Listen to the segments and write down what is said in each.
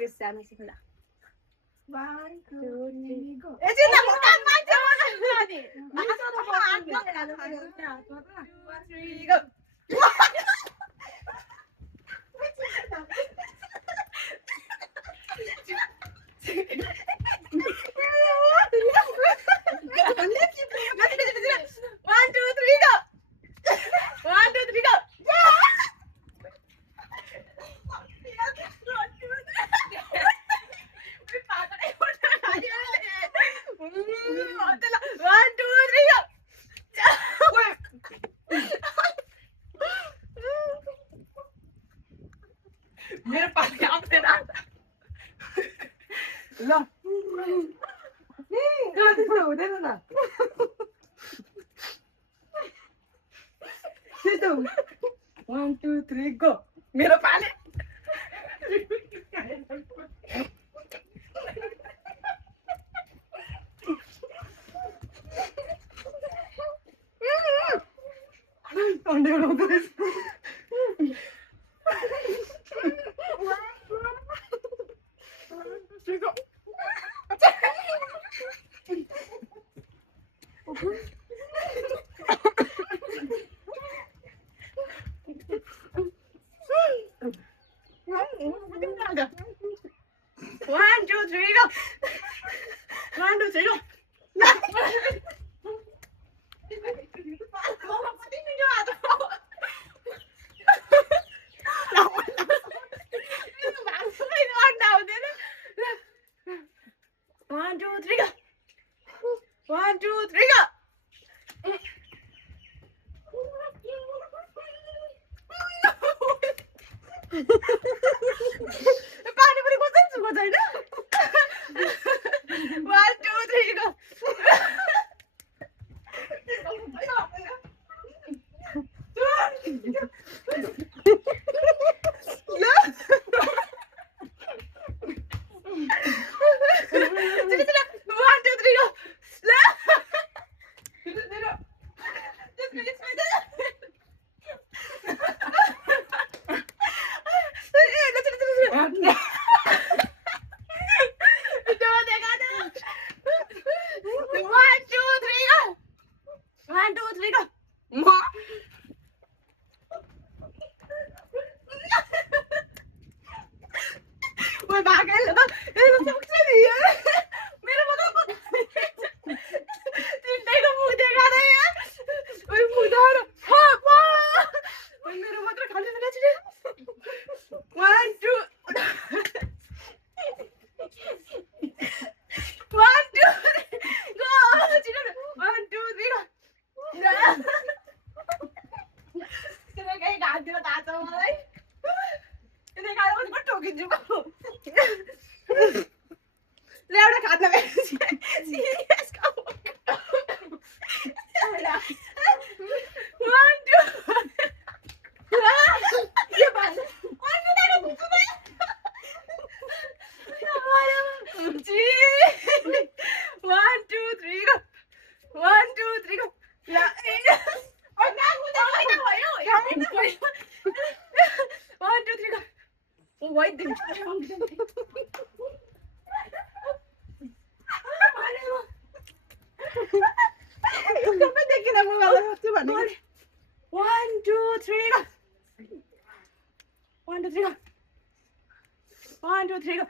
Space सानो सिक्ला 1 2 3 go ए चाहिँ म काम मान्छे हो नि go One, two, three, go! One, two, three, go! One, two, three, go! मेरो पानी आउँदैन ल त्यस्तो हुँदैन न त्यस्तो 1 2 3 गो मेरो पानी One, two, three, go! One, two, three, go! One, two, three, go! One, two, three, go! पानी पनि कसरी सुको छैन 1 2 3 go One, two, three, go.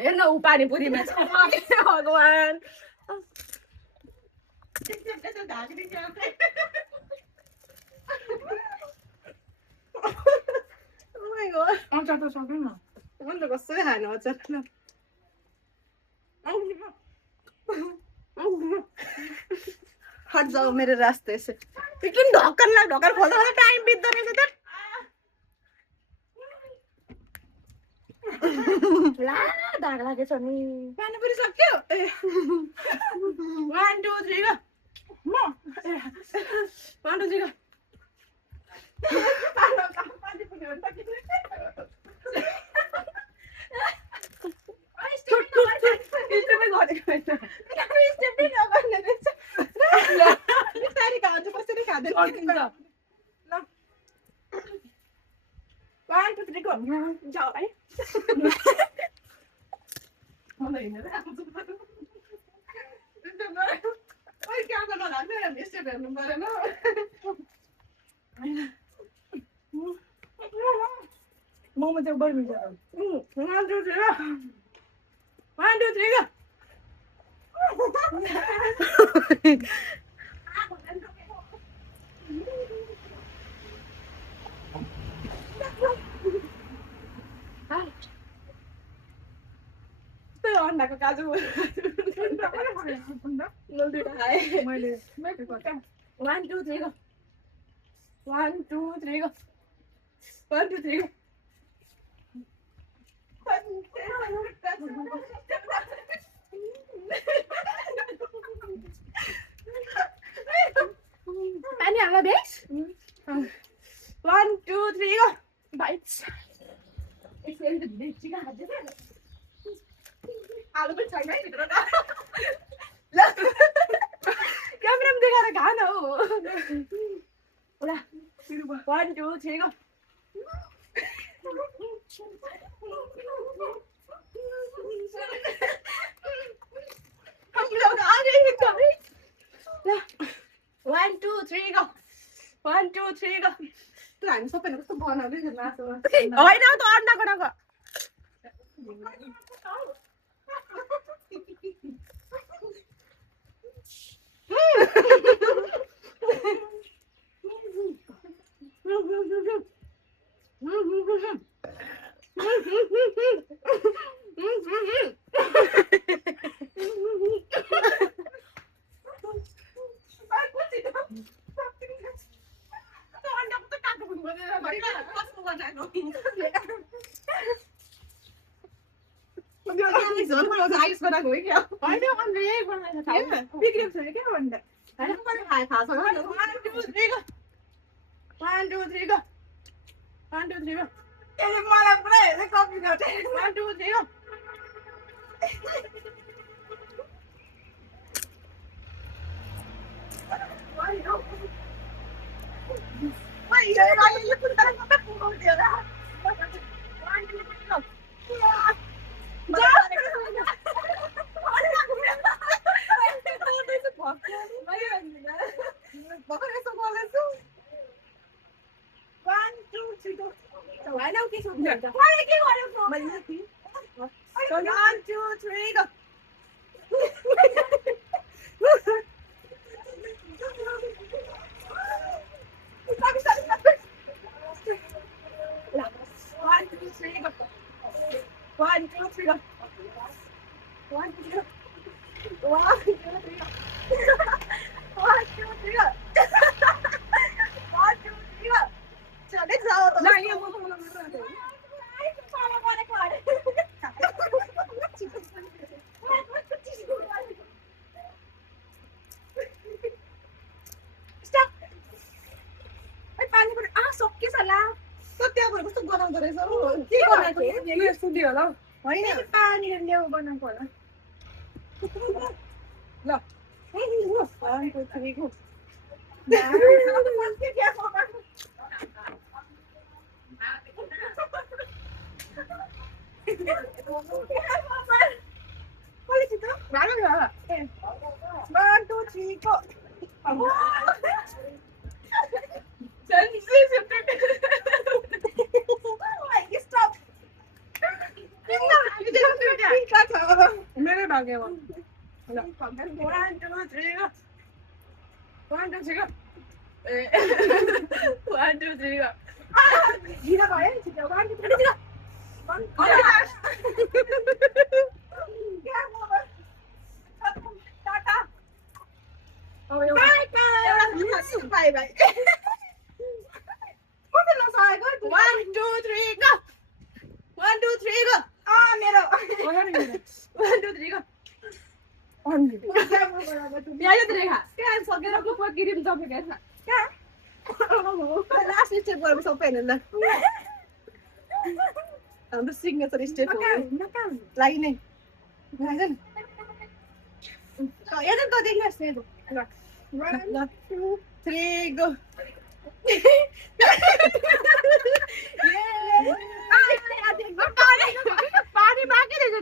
हेर्न उ पानीपुरीमा छ भगवान Oh my god. अचार त सक्दैन म त कसै खानु अचार हट जाओ मेरे रास्ते से लेकिन ढक्कन खोल्दा टाइम बित्दो रहेछ त ला दाग लागेछ नि पानीपुरी सक्यो 1 2 3 go म 1 2 3 go पानीपुरी हो त स्टेपै गरेको होइन स्टेपै नगर्ने रहेछ बिस्तारै खान्छ कसरी खाँदैन ल 1 2 3 go जाऊ है मलाई हिँडेर ओइ क्या गर्न लाग्यो हामी स्टेप हेर्नु परेन मोमो चाहिँ बढी मिल्छ 1 2 3 go 1 2 3 go अन्डाको काजु मैले 1 2 3 go 1 2 3 go 1 2 3 go Any other base? 1 2 3 go bites आलु पनि छैन है भित्र त क्यामेरामा देखाएर खा न हो ल 1 2 3 go हम लोग आ गए हैं कभी 1 2 3 go 1 2 3 go त्यो हामी सबैले कस्तो बनाउँदै छ मासुमा होइन त अन्डाको नग आइस बनाएको हो क्या होइन अन्डा यही बनाएर खाऊ बिग्रेको छ क्या अन्डा थाहा छ 1 2 3 go 1 2 3 go 1 2 3 go यसले मलाई पुरा हेर्दै कपी गर्छ 1 2 3 go One, two, three, go. One, two, three, go. 1 2 3 go. 1 2 3 go. 1 2 3 go. 1 2 3 go. 1 2 3 go. चले जाओ त ल यो मोमो कस्तो बनाउँदो रहेछ हो के बनाएको यो सुन्दियो होला होइन पानी ल्याउ बनाएको होला ल 1 2 3 go. One, two, three, go. Stop. मेरै भाग्यमा 1 2 3 go. 1 2 3 go. 1 2 3 go. ढिलो भयो नि छिटो 1 2 3 go. टाटा अब यो बाइ भाइ कति नसकेको 1 2 3 go 1 2 3 go मेरो 1 2 3 go यहाँ यो रेखा क्या सकेर को क्रिम जमेको छ कहाँ लास्ट स्टेप गरेर सबै हेर्नु ल हाम्रो सिग्नेचर स्टेप हो लागि नै लाग्छ नि हेर्नु त देखिनुहोस् ल 1 2 3 go पानी बाँकी रहेछ